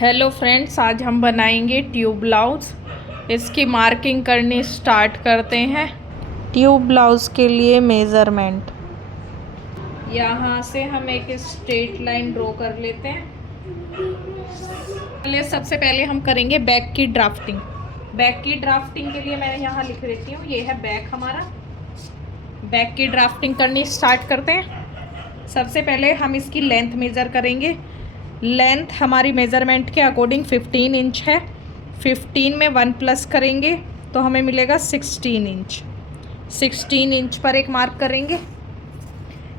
Hello friends, आज हम बनाएंगे ट्यूब ब्लाउज़। इसकी मार्किंग करनी स्टार्ट करते हैं। ट्यूब ब्लाउज़ के लिए मेज़रमेंट, यहाँ से हम एक स्ट्रेट लाइन ड्रॉ कर लेते हैं। सबसे पहले हम करेंगे बैक की ड्राफ्टिंग। बैक की ड्राफ्टिंग के लिए मैं यहाँ लिख देती हूँ, ये है बैक हमारा। बैक की ड्राफ्टिंग करनी स्टार्ट करते हैं। सबसे पहले हम इसकी लेंथ मेज़र करेंगे। लेंथ हमारी मेज़रमेंट के अकॉर्डिंग 15 इंच है। 15 में 1 प्लस करेंगे तो हमें मिलेगा 16 इंच। 16 इंच पर एक मार्क करेंगे।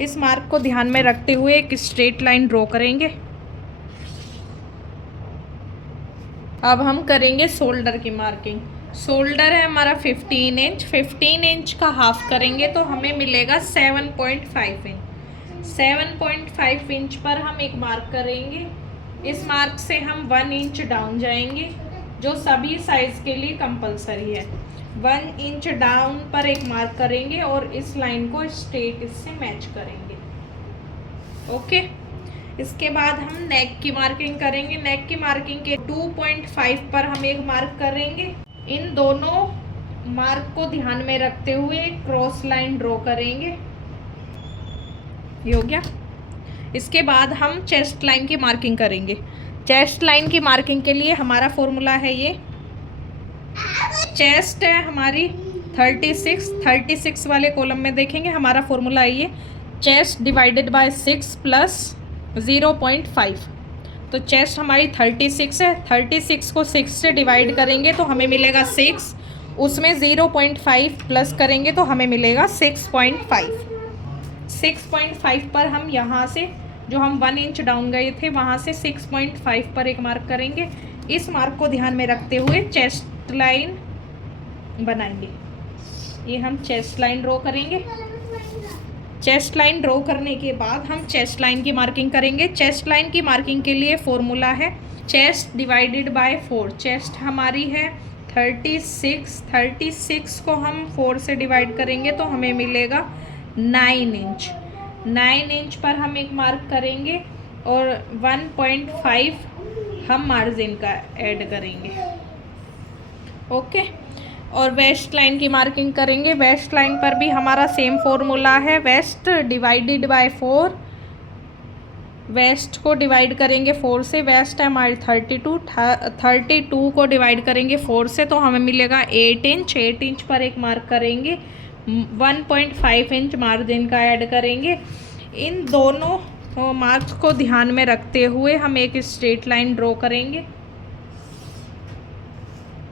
इस मार्क को ध्यान में रखते हुए एक स्ट्रेट लाइन ड्रॉ करेंगे। अब हम करेंगे शोल्डर की मार्किंग। शोल्डर है हमारा 15 इंच। 15 इंच का हाफ करेंगे तो हमें मिलेगा 7.5 इंच। 7.5 इंच पर हम एक मार्क करेंगे। इस मार्क से हम 1 इंच डाउन जाएंगे, जो सभी साइज के लिए कंपलसरी है। 1 इंच डाउन पर एक मार्क करेंगे और इस लाइन को स्ट्रेट इससे मैच करेंगे। ओके, इसके बाद हम नेक की मार्किंग करेंगे। नेक की मार्किंग के 2.5 पर हम एक मार्क करेंगे। इन दोनों मार्क को ध्यान में रखते हुए एक क्रॉस लाइन ड्रॉ करेंगे। ये हो गया। इसके बाद हम चेस्ट लाइन की मार्किंग करेंगे। चेस्ट लाइन की मार्किंग के लिए हमारा फॉर्मूला है ये। चेस्ट है हमारी 36 वाले कॉलम में देखेंगे हमारा फॉर्मूला है ये। Chest divided by 6 plus 0.5। तो चेस्ट हमारी 36 है। 36 को 6 से डिवाइड करेंगे तो हमें मिलेगा 6। उसमें 0.5 प्लस करेंगे तो हमें मिलेगा 6.5। 6.5 पर हम यहाँ से जो हम 1 इंच डाउन गए थे वहाँ से 6.5 पर एक मार्क करेंगे। इस मार्क को ध्यान में रखते हुए चेस्ट लाइन बनाएंगे। ये हम चेस्ट लाइन ड्रॉ करेंगे। चेस्ट लाइन ड्रॉ करने के बाद हम चेस्ट लाइन की मार्किंग करेंगे। चेस्ट लाइन की मार्किंग के लिए फॉर्मूला है चेस्ट डिवाइडेड बाय 4। चेस्ट हमारी है 36। 36 को हम 4 से डिवाइड करेंगे तो हमें मिलेगा 9 इंच। 9 इंच पर हम एक मार्क करेंगे और 1.5 हम मार्जिन का ऐड करेंगे। ओके, और वेस्ट लाइन की मार्किंग करेंगे। वेस्ट लाइन पर भी हमारा सेम फॉर्मूला है, वेस्ट डिवाइडेड बाय 4। वेस्ट को डिवाइड करेंगे 4 से। वेस्ट है हमारी 32 को डिवाइड करेंगे 4 से तो हमें मिलेगा 8 इंच। 8 इंच पर एक मार्क करेंगे। 1.5 इंच मार्जिन का ऐड करेंगे। इन दोनों मार्क्स को ध्यान में रखते हुए हम एक स्ट्रेट लाइन ड्रॉ करेंगे।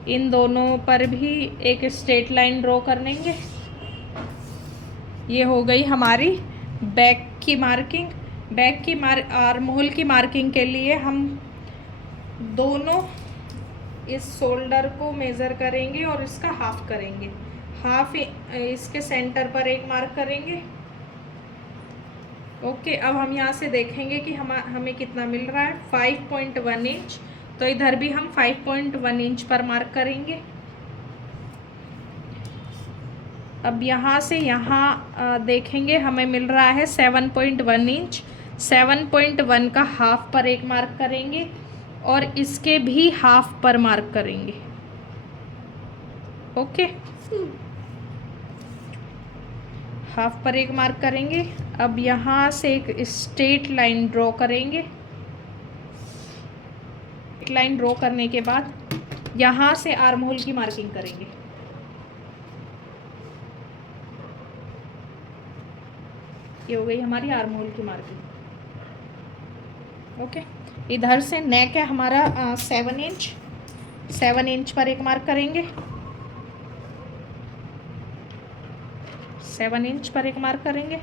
इन दोनों पर भी एक स्ट्रेट लाइन ड्रॉ कर लेंगे। ये हो गई हमारी बैक की मार्किंग। बैक की आर्म होल की मार्किंग के लिए हम दोनों इस शोल्डर को मेज़र करेंगे और इसका हाफ करेंगे। हाफ इसके सेंटर पर एक मार्क करेंगे। ओके, अब हम यहाँ से देखेंगे कि हमें कितना मिल रहा है। 5.1 इंच। तो इधर भी हम 5.1 इंच पर मार्क करेंगे। अब यहाँ से यहाँ देखेंगे हमें मिल रहा है 7.1 इंच। 7.1 का हाफ पर एक मार्क करेंगे और इसके भी हाफ पर मार्क करेंगे। ओके, हाफ पर एक मार्क करेंगे। अब यहाँ से एक स्ट्रेट लाइन ड्रॉ करेंगे। लाइन ड्रॉ करने के बाद यहाँ से आर्म होल की मार्किंग करेंगे। ये हो गई हमारी आर्म होल की मार्किंग। ओके, इधर से नेक है हमारा 7 इंच। 7 इंच पर एक मार्क करेंगे। 7 इंच पर एक मार्क करेंगे।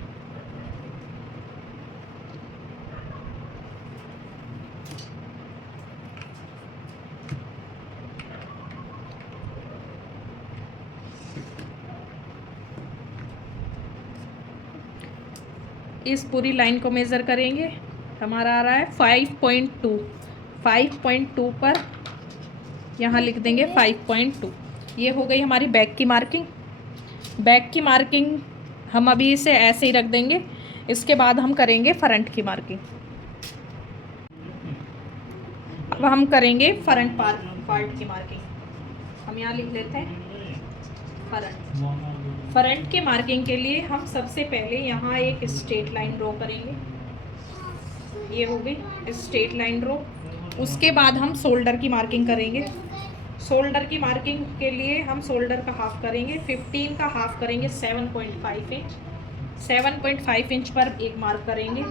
इस पूरी लाइन को मेज़र करेंगे। हमारा आ रहा है 5.2। 5.2 पर यहाँ लिख देंगे 5.2। ये हो गई हमारी बैक की मार्किंग। बैक की मार्किंग हम अभी इसे ऐसे ही रख देंगे। इसके बाद हम करेंगे फ्रंट की मार्किंग। अब हम करेंगे फ्रंट पार्ट की मार्किंग। हम यहाँ लिख लेते हैं फ्रंट की मार्किंग के लिए हम सबसे पहले यहाँ एक स्ट्रेट लाइन ड्रॉ करेंगे। ये हो गई स्ट्रेट लाइन ड्रॉ। उसके बाद हम शोल्डर की मार्किंग करेंगे। शोल्डर की मार्किंग के लिए हम शोल्डर का हाफ करेंगे, 15 का हाफ करेंगे 7.5 इंच। 7.5 इंच पर एक मार्क करेंगे,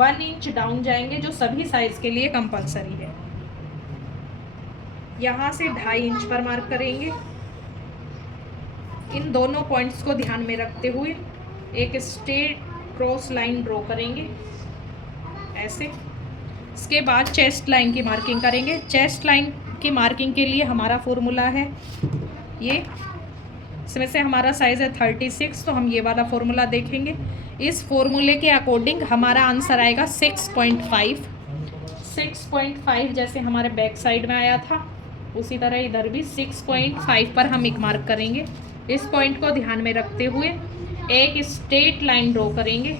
1 इंच डाउन जाएंगे जो सभी साइज के लिए कंपलसरी है। यहाँ से 2.5 इंच पर मार्क करेंगे। इन दोनों पॉइंट्स को ध्यान में रखते हुए एक स्ट्रेट क्रॉस लाइन ड्रॉ करेंगे ऐसे। इसके बाद चेस्ट लाइन की मार्किंग करेंगे। चेस्ट लाइन की मार्किंग के लिए हमारा फॉर्मूला है ये, इसमें से हमारा साइज़ है 36, तो हम ये वाला फॉर्मूला देखेंगे। इस फॉर्मूले के अकॉर्डिंग हमारा आंसर आएगा 6.5। 6.5 जैसे हमारे बैक साइड में आया था उसी तरह इधर भी 6.5 पर हम एक मार्क करेंगे। इस पॉइंट को ध्यान में रखते हुए एक स्ट्रेट लाइन ड्रॉ करेंगे,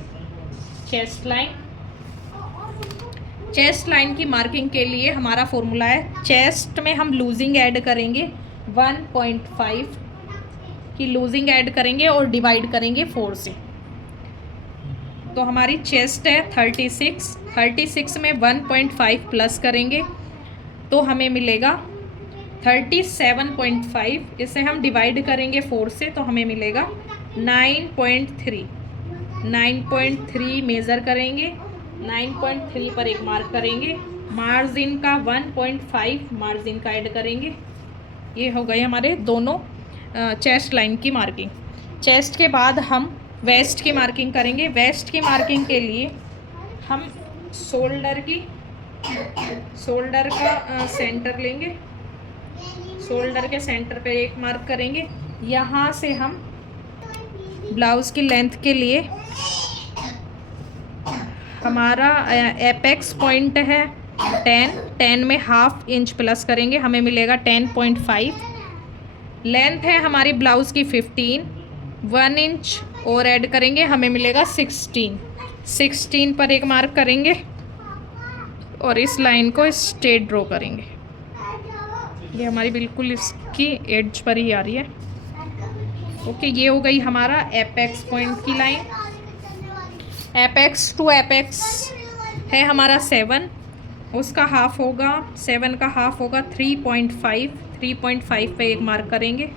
चेस्ट लाइन। चेस्ट लाइन की मार्किंग के लिए हमारा फॉर्मूला है, चेस्ट में हम लूजिंग ऐड करेंगे 1.5 की लूजिंग ऐड करेंगे और डिवाइड करेंगे 4 से। तो हमारी चेस्ट है 36, 36 में 1.5 प्लस करेंगे तो हमें मिलेगा 37.5। इसे हम डिवाइड करेंगे 4 से तो हमें मिलेगा 9.3। 9.3 मेज़र करेंगे, 9.3 पर एक मार्क करेंगे। मार्जिन का 1.5 मार्जिन का ऐड करेंगे। ये हो गए हमारे दोनों चेस्ट लाइन की मार्किंग। चेस्ट के बाद हम वेस्ट की मार्किंग करेंगे। वेस्ट की मार्किंग के लिए हम शोल्डर का सेंटर लेंगे। शोल्डर के सेंटर पे एक मार्क करेंगे। यहाँ से हम ब्लाउज़ की लेंथ के लिए हमारा एपेक्स पॉइंट है 10 में हाफ इंच प्लस करेंगे, हमें मिलेगा 10.5। लेंथ है हमारी ब्लाउज़ की 15, 1 इंच और ऐड करेंगे, हमें मिलेगा 16 पर एक मार्क करेंगे और इस लाइन को स्ट्रेट ड्रॉ करेंगे। ये हमारी बिल्कुल इसकी एड्ज पर ही आ रही है। ओके, ये हो गई हमारा एपेक्स पॉइंट की लाइन। एपेक्स टू एपेक्स है हमारा 7, उसका हाफ होगा 7 का हाफ होगा 3.5। 3.5 पे एक मार्क करेंगे।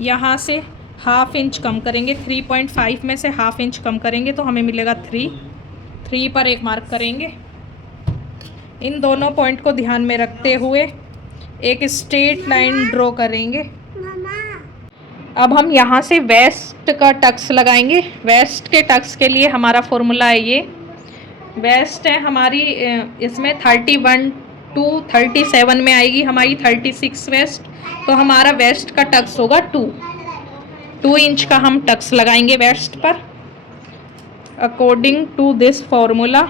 यहाँ से हाफ इंच कम करेंगे, 3.5 में से हाफ इंच कम करेंगे तो हमें मिलेगा 3 पर एक मार्क करेंगे। इन दोनों पॉइंट को ध्यान में रखते हुए एक स्ट्रेट लाइन ड्रॉ करेंगे। अब हम यहाँ से वेस्ट का टक्स लगाएंगे। वेस्ट के टक्स के लिए हमारा फॉर्मूला है ये। वेस्ट है हमारी इसमें 31 to 37 में आएगी हमारी 36 वेस्ट, तो हमारा वेस्ट का टक्स होगा 2 इंच का हम टक्स लगाएंगे वेस्ट पर according to this formula.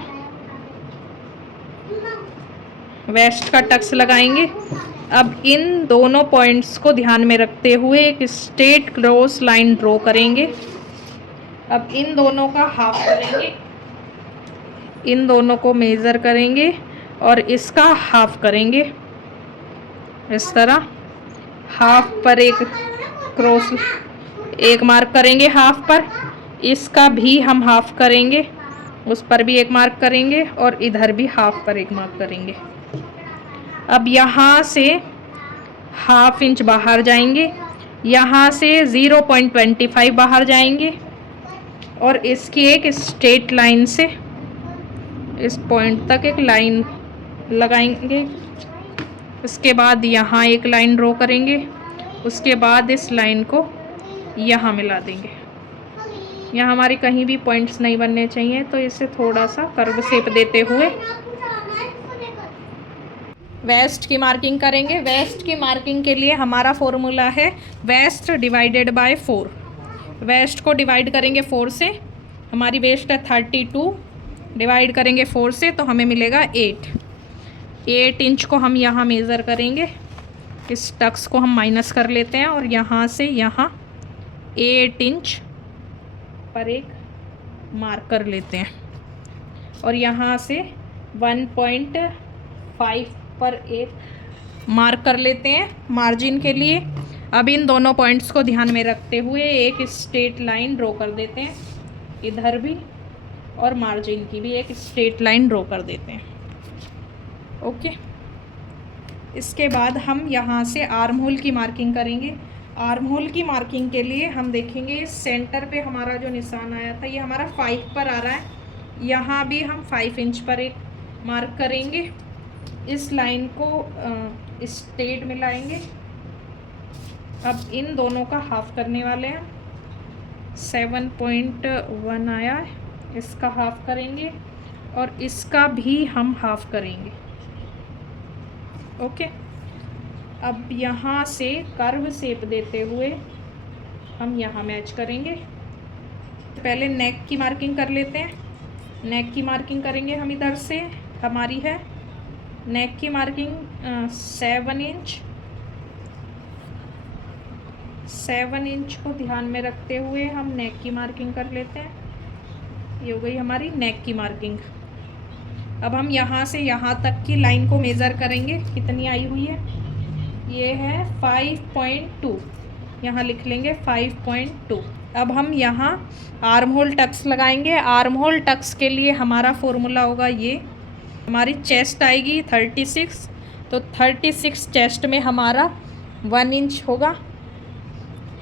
Waist का टक्स लगाएंगे। अब इन दोनों पॉइंट्स को ध्यान में रखते हुए एक स्ट्रेट क्रॉस लाइन ड्रॉ करेंगे। अब इन दोनों का हाफ करेंगे, इन दोनों को मेज़र करेंगे और इसका हाफ करेंगे इस तरह। हाफ पर एक क्रॉस एक मार्क करेंगे, हाफ पर इसका भी हम हाफ करेंगे, उस पर भी एक मार्क करेंगे और इधर भी हाफ पर एक मार्क करेंगे। अब यहाँ से हाफ इंच बाहर जाएंगे, यहाँ से 0.25 बाहर जाएंगे और इसकी एक स्ट्रेट लाइन से इस पॉइंट तक एक लाइन लगाएंगे। उसके बाद यहाँ एक लाइन ड्रॉ करेंगे, उसके बाद इस लाइन को यहाँ मिला देंगे। यहाँ हमारी कहीं भी पॉइंट्स नहीं बनने चाहिए, तो इसे थोड़ा सा कर्व शेप देते हुए वेस्ट की मार्किंग करेंगे। वेस्ट की मार्किंग के लिए हमारा फॉर्मूला है वेस्ट डिवाइडेड बाय 4। वेस्ट को डिवाइड करेंगे 4 से, हमारी वेस्ट है 32, डिवाइड करेंगे 4 से तो हमें मिलेगा 8 इंच को हम यहाँ मेज़र करेंगे। इस टक्स को हम माइनस कर लेते हैं और यहाँ से यहाँ 8 इंच पर एक मार्क कर लेते हैं और यहाँ से 1.5 पर एक मार्क कर लेते हैं मार्जिन के लिए। अब इन दोनों पॉइंट्स को ध्यान में रखते हुए एक स्ट्रेट लाइन ड्रॉ कर देते हैं, इधर भी और मार्जिन की भी एक स्ट्रेट लाइन ड्रॉ कर देते हैं। ओके, इसके बाद हम यहाँ से आर्म होल की मार्किंग करेंगे। आर्म होल की मार्किंग के लिए हम देखेंगे सेंटर पे हमारा जो निशान आया था ये हमारा 5 पर आ रहा है। यहाँ भी हम 5 इंच पर एक मार्क करेंगे। इस लाइन को स्ट्रेट मिलाएंगे। अब इन दोनों का हाफ करने वाले हैं। 7.1 आया है, इसका हाफ करेंगे और इसका भी हम हाफ करेंगे। ओके, अब यहाँ से कर्व शेप देते हुए हम यहाँ मैच करेंगे। पहले नेक की मार्किंग कर लेते हैं। नेक की मार्किंग करेंगे हम, इधर से हमारी है नेक की मार्किंग 7 इंच। 7 इंच को ध्यान में रखते हुए हम नेक की मार्किंग कर लेते हैं। ये हो गई हमारी नेक की मार्किंग। अब हम यहाँ से यहाँ तक की लाइन को मेज़र करेंगे, कितनी आई हुई है। ये है 5.2, यहाँ लिख लेंगे 5.2। अब हम यहाँ आर्म होल टक्स लगाएंगे। आर्म होल टक्स के लिए हमारा फॉर्मूला होगा ये, हमारी चेस्ट आएगी 36, तो 36 चेस्ट में हमारा 1 इंच होगा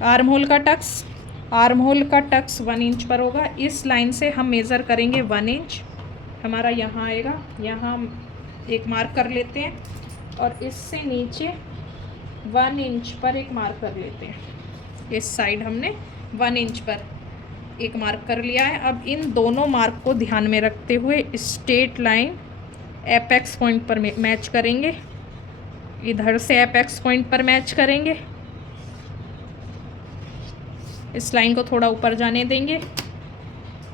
आर्म होल का टक्स। आर्म होल का टक्स 1 इंच पर होगा। इस लाइन से हम मेज़र करेंगे 1 इंच, हमारा यहाँ आएगा। यहाँ एक मार्क कर लेते हैं और इससे नीचे 1 इंच पर एक मार्क कर लेते हैं। इस साइड हमने 1 इंच पर एक मार्क कर लिया है। अब इन दोनों मार्क को ध्यान में रखते हुए स्ट्रेट लाइन एपेक्स पॉइंट पर मैच करेंगे। इधर से एपेक्स पॉइंट पर मैच करेंगे। इस लाइन को थोड़ा ऊपर जाने देंगे।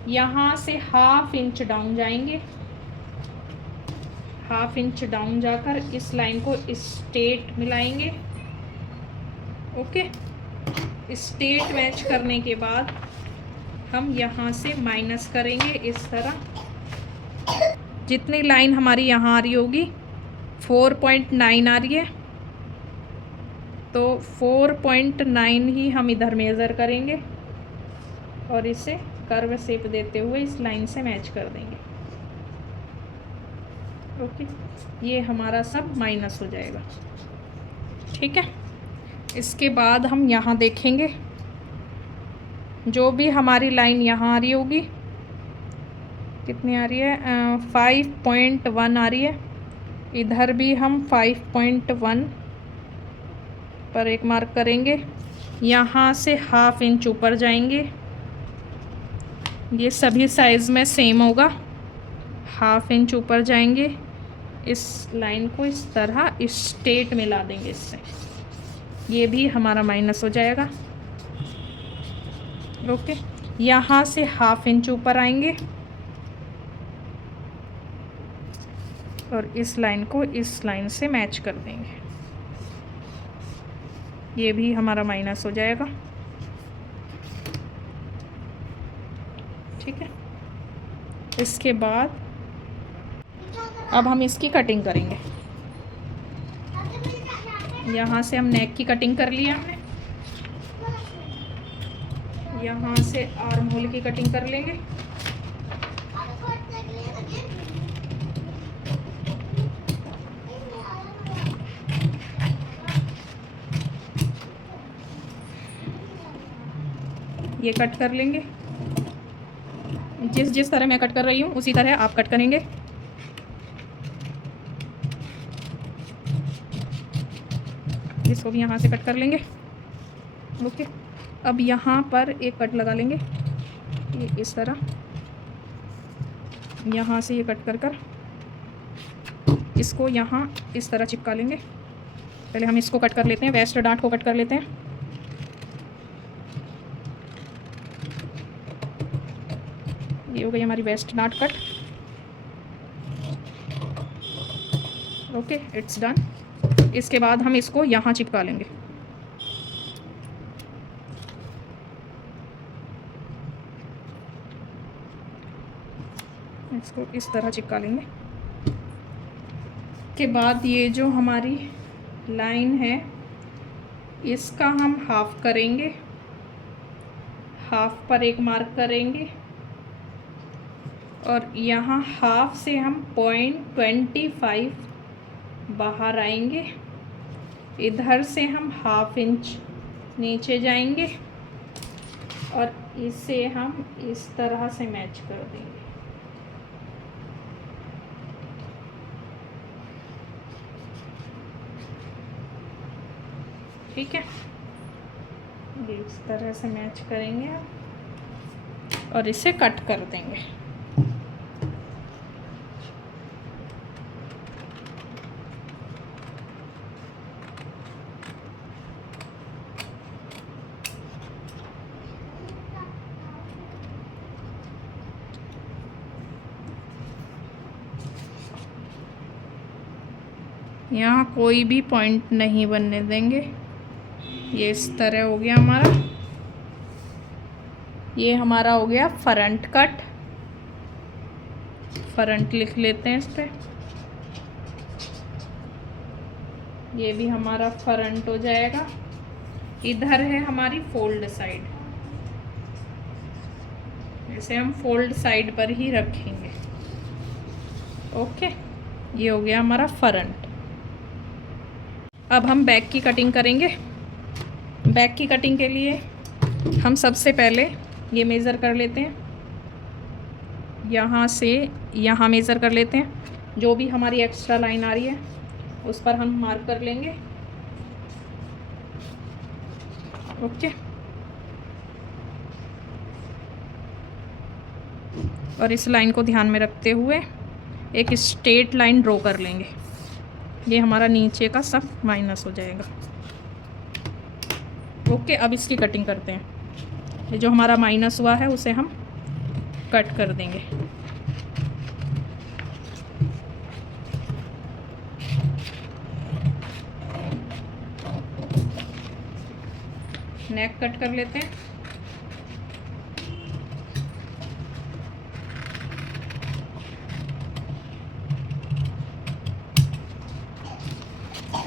यहाँ से हाफ इंच डाउन जाएंगे। हाफ इंच डाउन जाकर इस लाइन को स्ट्रेट मिलाएंगे। ओके, स्ट्रेट मैच करने के बाद हम यहाँ से माइनस करेंगे इस तरह। जितनी लाइन हमारी यहाँ आ रही होगी 4.9 आ रही है, तो 4.9 ही हम इधर मेज़र करेंगे और इसे कर्व शेप देते हुए इस लाइन से मैच कर देंगे। ओके, ये हमारा सब माइनस हो जाएगा। ठीक है, इसके बाद हम यहाँ देखेंगे जो भी हमारी लाइन यहाँ आ रही होगी, कितनी आ रही है 5.1 आ रही है। इधर भी हम 5.1 पर एक मार्क करेंगे। यहाँ से हाफ इंच ऊपर जाएंगे। ये सभी साइज़ में सेम होगा। हाफ इंच ऊपर जाएंगे, इस लाइन को इस तरह स्ट्रेट मिला देंगे इससे। ये भी हमारा माइनस हो जाएगा। ओके, यहाँ से हाफ इंच ऊपर आएंगे और इस लाइन को इस लाइन से मैच कर देंगे। ये भी हमारा माइनस हो जाएगा। ठीक है, इसके बाद अब हम इसकी कटिंग करेंगे। यहाँ से हम नेक की कटिंग कर लिया हमने। यहाँ से आर्म होल की कटिंग कर लेंगे। ये कट कर लेंगे। जिस तरह मैं कट कर रही हूँ उसी तरह आप कट करेंगे। इसको भी यहाँ से कट कर लेंगे। ओके, अब यहाँ पर एक कट लगा लेंगे, ये इस तरह। यहाँ से ये कट कर इसको यहाँ इस तरह चिपका लेंगे। पहले हम इसको कट कर लेते हैं, वेस्ट डार्ट को कट कर लेते हैं। ये हो गई हमारी waist dart cut. Okay, it's done. इसके बाद हम इसको यहाँ चिपका लेंगे। इसको इस तरह चिपका लेंगे। उसके बाद ये जो हमारी लाइन है इसका हम हाफ करेंगे, हाफ पर एक मार्क करेंगे और यहाँ हाफ से हम 0.25 बाहर आएंगे। इधर से हम ½ इंच नीचे जाएंगे और इसे हम इस तरह से मैच कर देंगे। ठीक है, ये इस तरह से मैच करेंगे और इसे कट कर देंगे। यहाँ कोई भी पॉइंट नहीं बनने देंगे। ये इस तरह हो गया हमारा, ये हमारा हो गया फ्रंट कट। फ्रंट लिख लेते हैं इस पे, ये भी हमारा फ्रंट हो जाएगा। इधर है हमारी फोल्ड साइड, इसे हम फोल्ड साइड पर ही रखेंगे। ओके, ये हो गया हमारा फ्रंट। अब हम बैक की कटिंग करेंगे। बैक की कटिंग के लिए हम सबसे पहले ये मेज़र कर लेते हैं, यहाँ से यहाँ मेज़र कर लेते हैं। जो भी हमारी एक्स्ट्रा लाइन आ रही है उस पर हम मार्क कर लेंगे। ओके, और इस लाइन को ध्यान में रखते हुए एक स्ट्रेट लाइन ड्रॉ कर लेंगे। ये हमारा नीचे का सब माइनस हो जाएगा। ओके, अब इसकी कटिंग करते हैं। ये जो हमारा माइनस हुआ है उसे हम कट कर देंगे। नेक कट कर लेते हैं।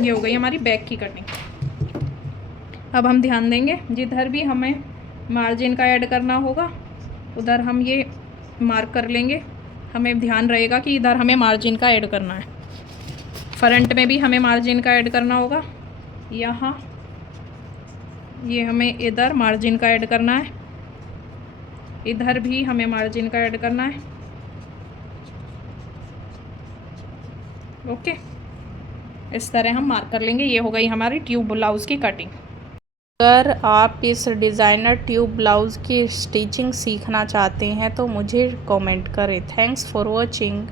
ये हो गई हमारी बैक की कटिंग। अब हम ध्यान देंगे जिधर भी हमें मार्जिन का ऐड करना होगा उधर हम ये मार्क कर लेंगे। हमें ध्यान रहेगा कि इधर हमें मार्जिन का ऐड करना है। फ्रंट में भी हमें मार्जिन का ऐड करना होगा। यहाँ ये हमें इधर मार्जिन का ऐड करना है, इधर भी हमें मार्जिन का ऐड करना है। ओके, इस तरह हम मार्क कर लेंगे। ये हो गई हमारी ट्यूब ब्लाउज़ की कटिंग। अगर आप इस डिज़ाइनर ट्यूब ब्लाउज़ की स्टिचिंग सीखना चाहते हैं तो मुझे कमेंट करें। Thanks for watching.